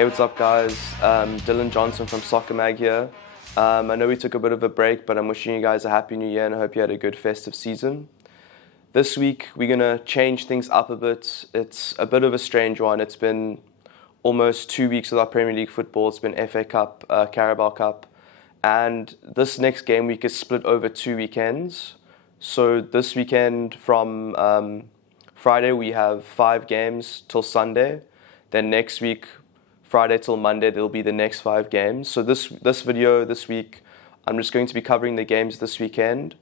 Hey, what's up, guys? Dylan Johnson from Soccer Mag here. I know we took a bit of a break, but I'm wishing you guys a happy new year and I hope you had a good festive season. This week, we're going to change things up a bit. It's a bit of a strange one. It's been almost 2 weeks without Premier League football. It's been FA Cup, Carabao Cup, and this next game week is split over 2 weekends. So this weekend from Friday, we have 5 games till Sunday. Then next week, Friday till Monday, there'll be the next 5 games. So this video this week, I'm just going to be covering the games this weekend.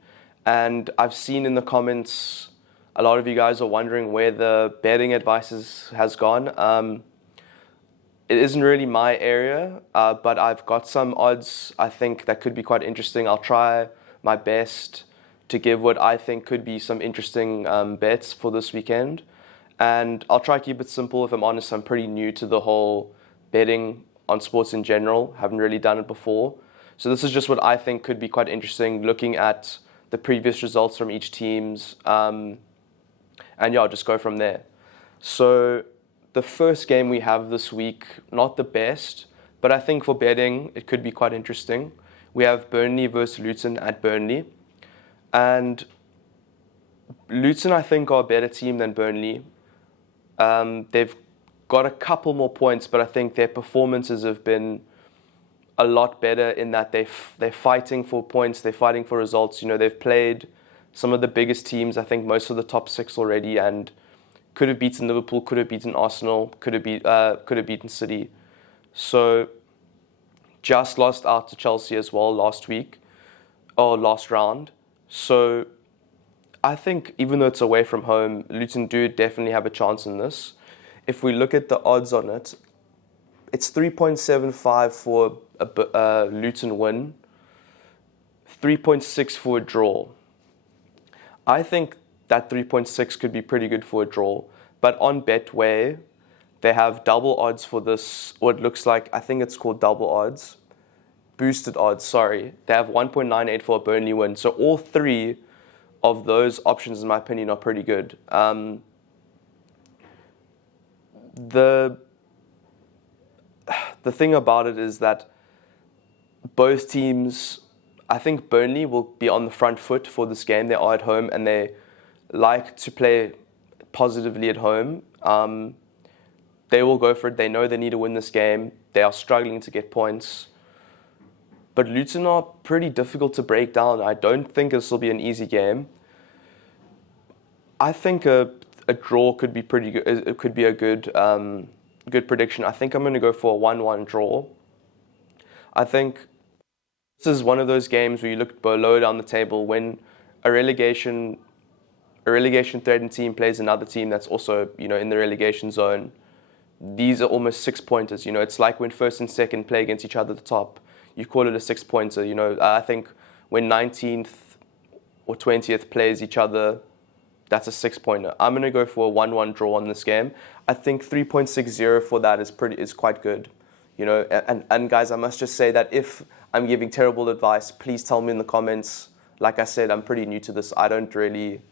And I've seen in the comments, a lot of you guys are wondering where the betting advice has gone. It isn't really my area, but I've got some odds I think that could be quite interesting. I'll try my best to give what I think could be some interesting bets for this weekend. And I'll try to keep it simple. If I'm honest, I'm pretty new to the whole betting on sports in general. Haven't really done it before. So this is just what I think could be quite interesting, looking at the previous results from each team's. And yeah, I'll just go from there. So the first game we have this week, not the best, but I think for betting, it could be quite interesting. We have Burnley versus Luton at Burnley. And Luton, I think, are a better team than Burnley. They've got a couple more points, but I think their performances have been a lot better in that they're fighting for points, they're fighting for results. You know, they've played some of the biggest teams, I think most of the top 6 already, and could have beaten Liverpool, could have beaten Arsenal, could have beaten City. So just lost out to Chelsea as well last round. So I think even though it's away from home, Luton do definitely have a chance in this. If we look at the odds on it, it's 3.75 for a Luton win, 3.6 for a draw. I think that 3.6 could be pretty good for a draw. But on Betway, they have double odds for this, or it looks like, I think it's called double odds. Boosted odds, sorry. They have 1.98 for a Burnley win. So all 3 of those options, in my opinion, are pretty good. The thing about it is that both teams, I think Burnley will be on the front foot for this game. They are at home and they like to play positively at home. They will go for it. They know they need to win this game. They are struggling to get points. But Luton are pretty difficult to break down. I don't think this will be an easy game. I think a draw could be pretty good. It could be a good prediction. I think I'm going to go for a 1-1 draw. I think this is one of those games where you look below down the table when a relegation threatened team plays another team that's also, in the relegation zone. These are almost 6-pointers. It's like when first and second play against each other at the top. You call it a 6-pointer. I think when 19th or 20th plays each other, that's a 6-pointer. I'm going to go for a 1-1 draw on this game. I think 3.60 for that is quite good. And guys, I must just say that if I'm giving terrible advice, please tell me in the comments. Like I said, I'm pretty new to this. I don't really,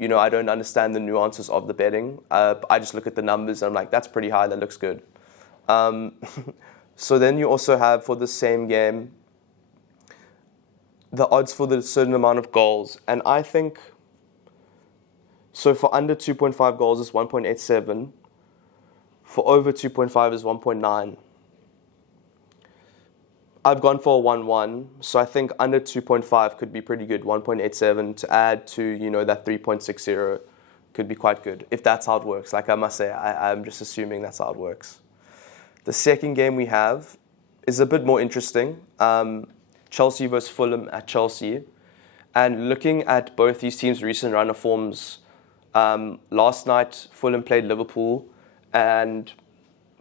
I don't understand the nuances of the betting. I just look at the numbers and I'm like, that's pretty high, that looks good. So then you also have, for the same game, the odds for the certain amount of goals. And I think, so for under 2.5 goals is 1.87. For over 2.5 is 1.9. I've gone for a 1-1, so I think under 2.5 could be pretty good. 1.87 to add to, that 3.60 could be quite good, if that's how it works. Like I must say, I'm just assuming that's how it works. The second game we have is a bit more interesting. Chelsea versus Fulham at Chelsea. And looking at both these teams' recent run of forms, last night Fulham played Liverpool, and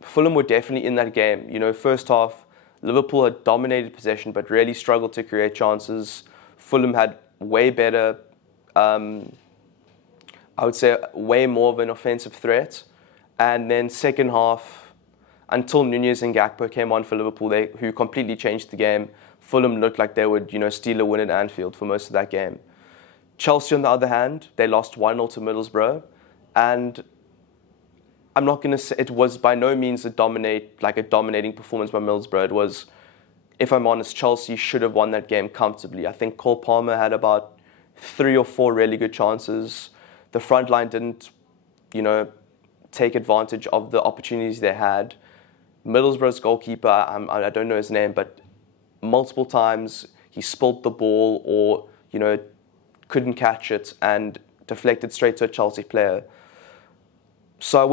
Fulham were definitely in that game. First half, Liverpool had dominated possession but really struggled to create chances. Fulham had way better, I would say way more of an offensive threat. And then second half, until Nunez and Gakpo came on for Liverpool, who completely changed the game, Fulham looked like they would, steal a win at Anfield for most of that game. Chelsea, on the other hand, they lost 1-0 to Middlesbrough. And I'm not going to say it was by no means a dominating performance by Middlesbrough. It was, if I'm honest, Chelsea should have won that game comfortably. I think Cole Palmer had about 3 or 4 really good chances. The front line didn't, take advantage of the opportunities they had. Middlesbrough's goalkeeper, I don't know his name, but multiple times he spilt the ball or, couldn't catch it and deflected straight to a Chelsea player. So I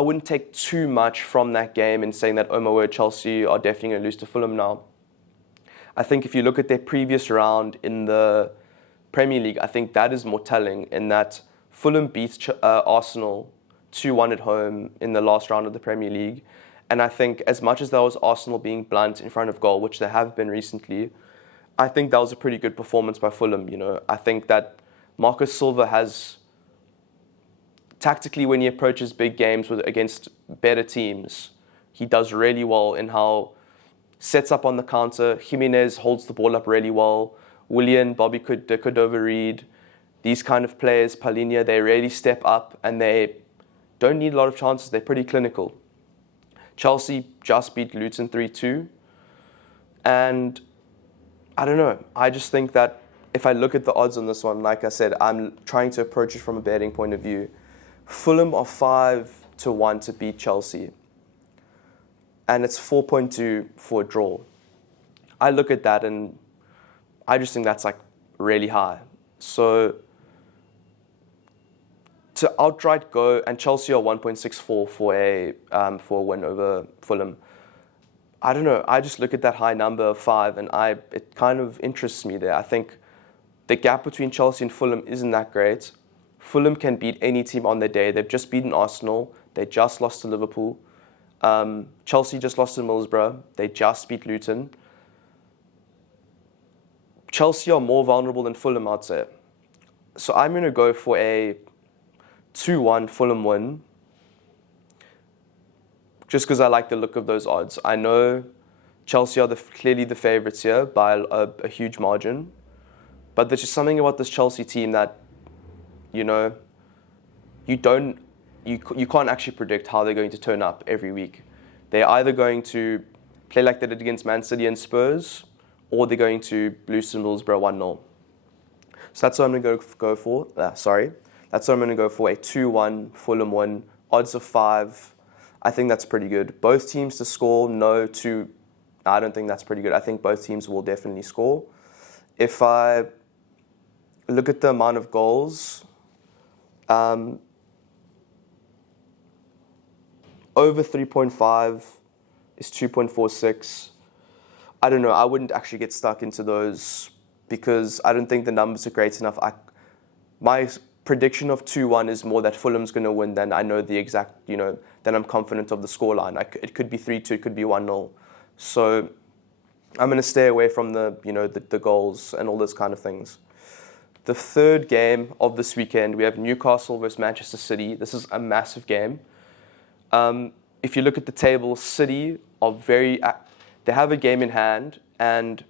wouldn't take too much from that game in saying that, oh my word, Chelsea are definitely going to lose to Fulham now. I think if you look at their previous round in the Premier League, I think that is more telling in that Fulham beat Arsenal 2-1 at home in the last round of the Premier League. And I think as much as that was Arsenal being blunt in front of goal, which they have been recently, I think that was a pretty good performance by Fulham. I think that Marcus Silva has, tactically when he approaches big games against better teams, he does really well in how sets up on the counter. Jimenez holds the ball up really well. Willian, Bobby Cordova-Reid, these kind of players, Paulinho, they really step up and they don't need a lot of chances. They're pretty clinical. Chelsea just beat Luton 3-2. And I don't know. I just think that if I look at the odds on this one, like I said, I'm trying to approach it from a betting point of view. Fulham are 5-1 to beat Chelsea. And it's 4.2 for a draw. I look at that and I just think that's like really high. So to outright go, and Chelsea are 1.64 for a win over Fulham. I don't know. I just look at that high number of 5, and it kind of interests me there. I think the gap between Chelsea and Fulham isn't that great. Fulham can beat any team on their day. They've just beaten Arsenal. They just lost to Liverpool. Chelsea just lost to Middlesbrough. They just beat Luton. Chelsea are more vulnerable than Fulham, I'd say. So I'm going to go for a 2-1 Fulham win, just because I like the look of those odds. I know Chelsea are clearly the favourites here by a huge margin, but there's just something about this Chelsea team that, you can't actually predict how they're going to turn up every week. They're either going to play like they did against Man City and Spurs, or they're going to lose to Middlesbrough 1-0. So that's what I'm going to go for. That's what I'm going to go for, a 2-1 Fulham win, odds of 5. I think that's pretty good. Both teams to score, I don't think that's pretty good. I think both teams will definitely score. If I look at the amount of goals, over 3.5 is 2.46. I don't know. I wouldn't actually get stuck into those because I don't think the numbers are great enough. My prediction of 2-1 is more that Fulham's going to win than I know the exact, then I'm confident of the scoreline. It could be 3-2, it could be 1-0. So I'm going to stay away from the goals and all those kind of things. The third game of this weekend, we have Newcastle versus Manchester City. This is a massive game. If you look at the table, City they have a game in hand and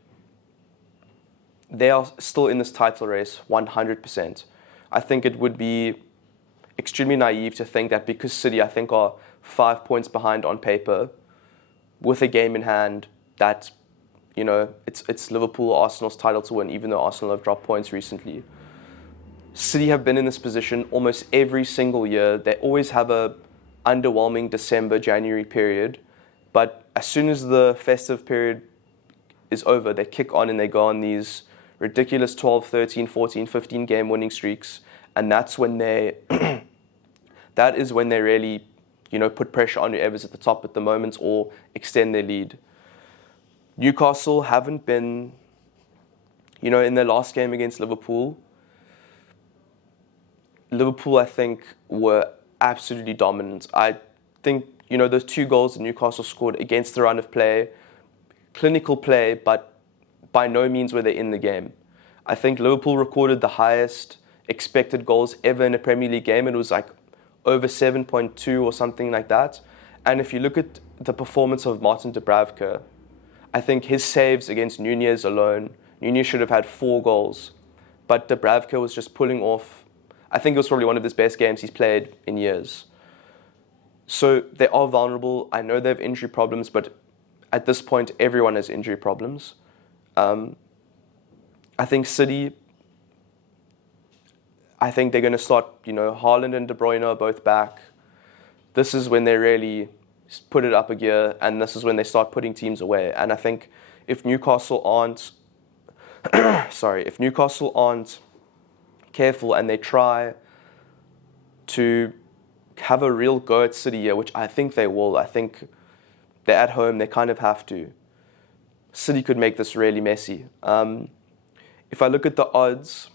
they are still in this title race 100%. I think it would be extremely naive to think that because City, I think, are 5 points behind on paper, with a game in hand, that, it's Liverpool or Arsenal's title to win, even though Arsenal have dropped points recently. City have been in this position almost every single year. They always have a underwhelming December, January period, but as soon as the festive period is over, they kick on and they go on these ridiculous 12, 13, 14, 15 game winning streaks. And that's when that is when they really, put pressure on whoever's at the top at the moment or extend their lead. Newcastle haven't been, in their last game against Liverpool, I think, were absolutely dominant. I think, those 2 goals that Newcastle scored against the run of play, clinical play, but by no means were they in the game. I think Liverpool recorded the highest expected goals ever in a Premier League game. It was like over 7.2 or something like that. And if you look at the performance of Martin Dubravka, I think his saves against Nunez alone, Nunez should have had 4 goals. But Dubravka was just pulling off. I think it was probably one of his best games he's played in years. So they are vulnerable. I know they have injury problems, but at this point, everyone has injury problems. I think City, I think they're going to start, Haaland and De Bruyne are both back. This is when they really put it up a gear, and this is when they start putting teams away. And I think if Newcastle aren't, if Newcastle aren't careful and they try to have a real go at City here, which I think they will. I think they're at home, they kind of have to. City could make this really messy. If I look at the odds,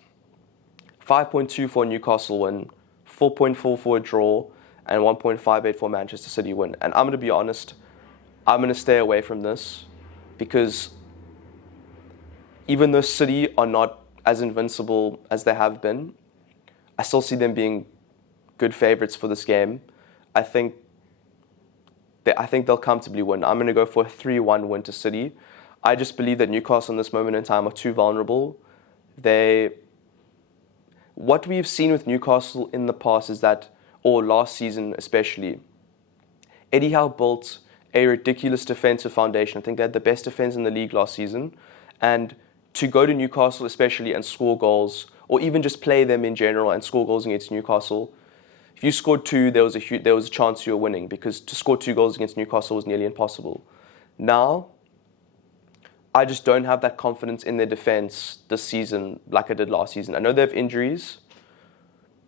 5.2 for a Newcastle win, 4.4 for a draw, and 1.58 for Manchester City win. And I'm going to be honest, I'm going to stay away from this because even though City are not as invincible as they have been, I still see them being good favourites for this game. I think they'll comfortably win. I'm going to go for a 3-1 win to City. I just believe that Newcastle in this moment in time are too vulnerable. What we've seen with Newcastle in the past is that, or last season especially, Eddie Howe built a ridiculous defensive foundation. I think they had the best defense in the league last season. And to go to Newcastle especially and score goals, or even just play them in general and score goals against Newcastle, if you scored 2, there was a chance you were winning, because to score 2 goals against Newcastle was nearly impossible. Now, I just don't have that confidence in their defense this season like I did last season. I know they have injuries,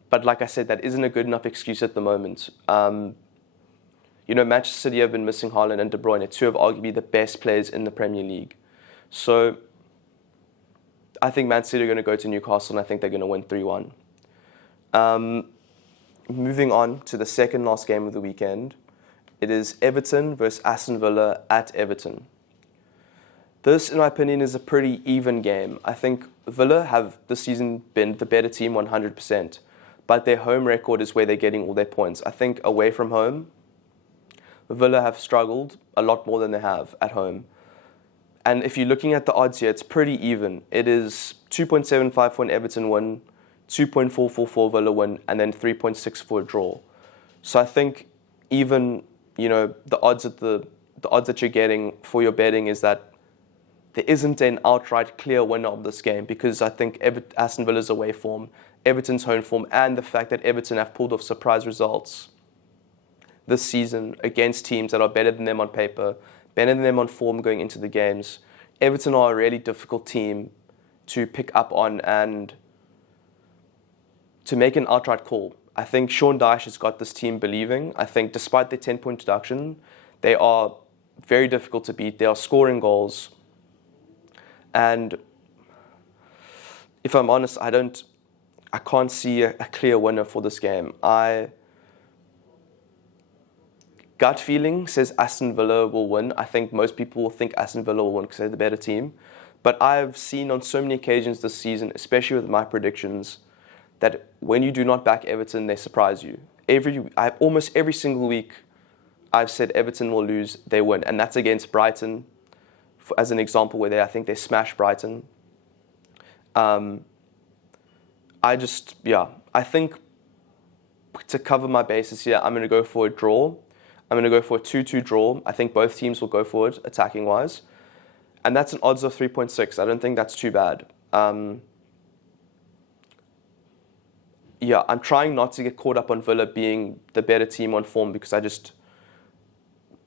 but like I said, that isn't a good enough excuse at the moment. Manchester City have been missing Haaland and De Bruyne, 2 of arguably the best players in the Premier League. So I think Man City are going to go to Newcastle, and I think they're going to win 3-1. Moving on to the second last game of the weekend, it is Everton versus Aston Villa at Everton. This, in my opinion, is a pretty even game. I think Villa have this season been the better team 100%, but their home record is where they're getting all their points. I think away from home, Villa have struggled a lot more than they have at home. And if you're looking at the odds here, it's pretty even. It is 2.75 for an Everton win, 2.44 for a Villa win, and then 3.6 for a draw. So I think even, the odds that you're getting for your betting is that there isn't an outright clear winner of this game, because I think Aston Villa's away form, Everton's home form, and the fact that Everton have pulled off surprise results this season against teams that are better than them on paper, better than them on form going into the games. Everton are a really difficult team to pick up on and to make an outright call. I think Sean Dyche has got this team believing. I think despite their 10-point deduction, they are very difficult to beat. They are scoring goals. And if I'm honest, I can't see a clear winner for this game. Gut feeling says Aston Villa will win. I think most people will think Aston Villa will win because they're the better team. But I've seen on so many occasions this season, especially with my predictions, that when you do not back Everton, they surprise you. Almost every single week, I've said Everton will lose, they win. And that's against Brighton, as an example, where I think they smashed Brighton. I think to cover my bases here, I'm going to go for a draw. I'm going to go for a 2-2 draw. I think both teams will go for it, attacking-wise. And that's an odds of 3.6. I don't think that's too bad. I'm trying not to get caught up on Villa being the better team on form, because I just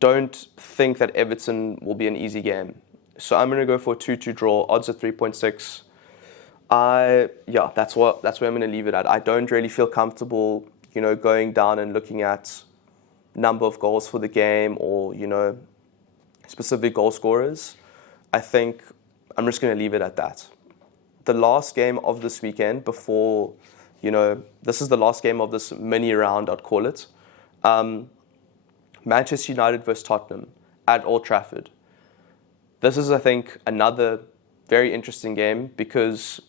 don't think that Everton will be an easy game. So I'm going to go for a 2-2 draw, odds of 3.6. That's where I'm going to leave it at. I don't really feel comfortable, going down and looking at number of goals for the game or, specific goal scorers. I think I'm just going to leave it at that. The last game of this weekend before, this is the last game of this mini round, I'd call it. Manchester United versus Tottenham at Old Trafford. This is, I think, another very interesting game because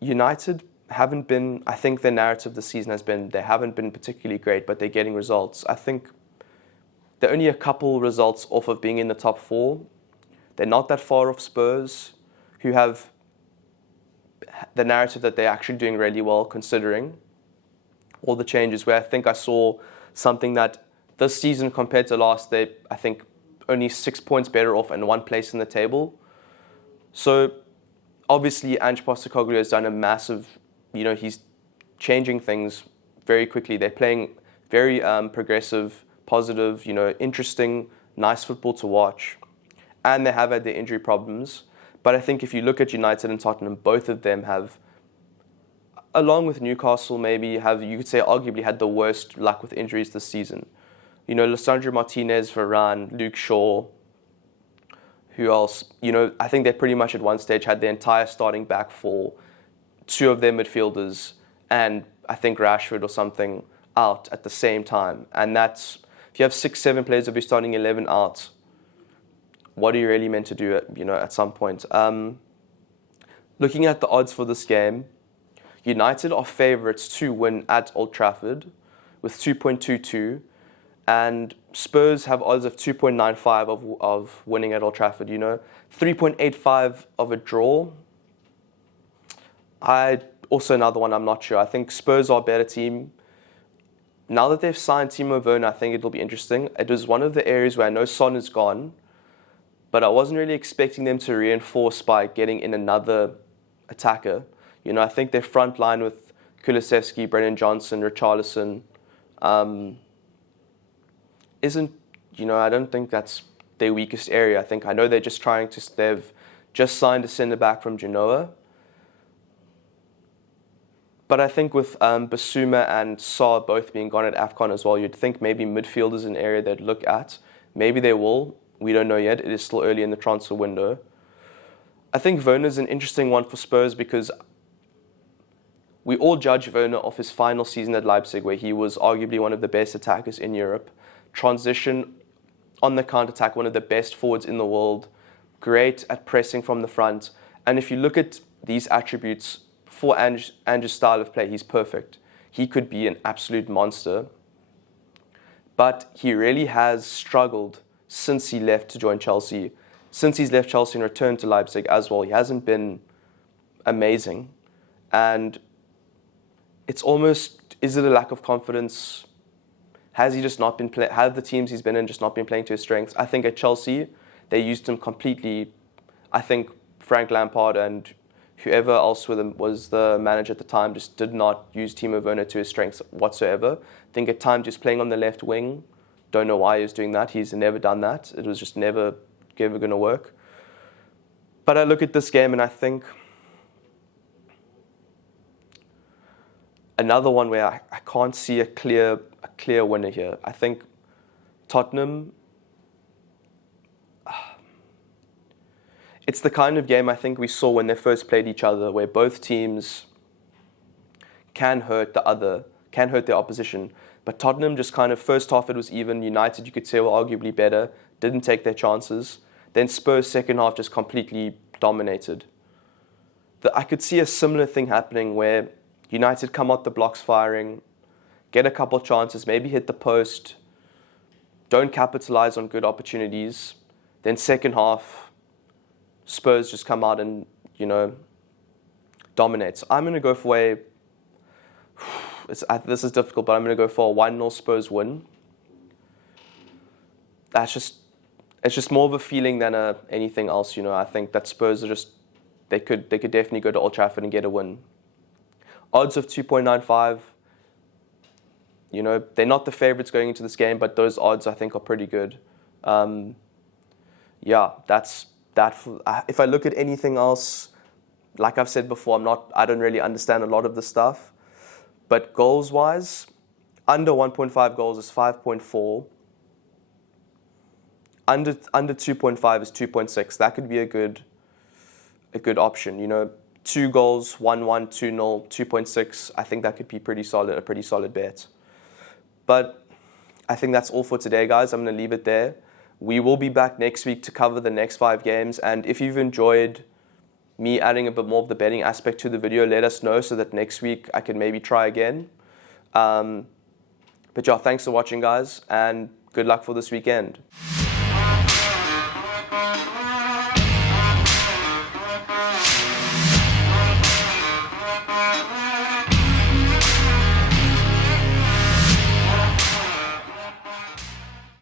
United haven't been, I think their narrative this season has been they haven't been particularly great, but they're getting results. I think they're only a couple results off of being in the top 4. They're not that far off Spurs, who have the narrative that they're actually doing really well considering all the changes, where I think I saw something that this season compared to last, they, I think, only 6 points better off and one place in the table. So obviously Ange Postecoglou has done a massive, he's changing things very quickly. They're playing very progressive, positive, interesting, nice football to watch. And they have had their injury problems. But I think if you look at United and Tottenham, both of them have, along with Newcastle, maybe you could say arguably had the worst luck with injuries this season. Lisandro Martinez, Varane, Luke Shaw, who else? I think they pretty much at one stage had their entire starting back four, two of their midfielders, and I think Rashford or something out at the same time. And that's, if you have 6-7 players of your starting 11 out, what are you really meant to do at some point? Looking at the odds for this game, United are favourites to win at Old Trafford with 2.22, and Spurs have odds of 2.95 of winning at Old Trafford. 3.85 of a draw. Also another one I'm not sure. I think Spurs are a better team. Now that they've signed Timo Werner, I think it'll be interesting. It was one of the areas where I know Son is gone, but I wasn't really expecting them to reinforce by getting in another attacker. I think their front line with Kulusevski, Brennan Johnson, Richarlison isn't, I don't think that's their weakest area. I know they're just they've just signed a centre-back from Genoa. But I think with Basuma and Sarr both being gone at AFCON as well, you'd think maybe midfield is an area they'd look at. Maybe they will. We don't know yet. It is still early in the transfer window. I think Werner's an interesting one for Spurs because we all judge Werner off his final season at Leipzig, where he was arguably one of the best attackers in Europe. Transition on the counter-attack, one of the best forwards in the world. Great at pressing from the front. And if you look at these attributes for Ange's style of play, he's perfect. He could be an absolute monster. But he really has struggled since he left to join Chelsea. Since he's left Chelsea and returned to Leipzig as well, he hasn't been amazing. And it's almost, is it a lack of confidence? Has he just not been have the teams he's been in just not been playing to his strengths? I think at Chelsea, they used him completely. I think Frank Lampard and whoever else with him was the manager at the time just did not use Timo Werner to his strengths whatsoever. I think at times just playing on the left wing, don't know why he was doing that. He's never done that. It was just never going to work. But I look at this game and I think another one where I can't see a clear winner here. I think Tottenham, it's the kind of game I think we saw when they first played each other, where both teams can hurt their opposition. But Tottenham just kind of, first half it was even. United, you could say, were arguably better, didn't take their chances. Then Spurs, second half, just completely dominated. I could see a similar thing happening where United come out the blocks firing, get a couple chances, maybe hit the post, don't capitalize on good opportunities. Then second half, Spurs just come out and, dominate. So I'm going to go for this is difficult, but I'm going to go for a 1-0 Spurs win. It's just more of a feeling than anything else. I think that Spurs are just, they could definitely go to Old Trafford and get a win. Odds of 2.95. They're not the favourites going into this game, but those odds I think are pretty good. That's that. If I look at anything else, like I've said before, I don't really understand a lot of the stuff. But goals-wise, under 1.5 goals is 5.4. Under 2.5 is 2.6. That could be a good option. 2 goals, 1-1, 2-0, 2.6. I think that could be a pretty solid bet. But I think that's all for today, guys. I'm going to leave it there. We will be back next week to cover the next 5 games. And if you've enjoyed me adding a bit more of the betting aspect to the video, let us know so that next week I can maybe try again. But thanks for watching, guys, and good luck for this weekend.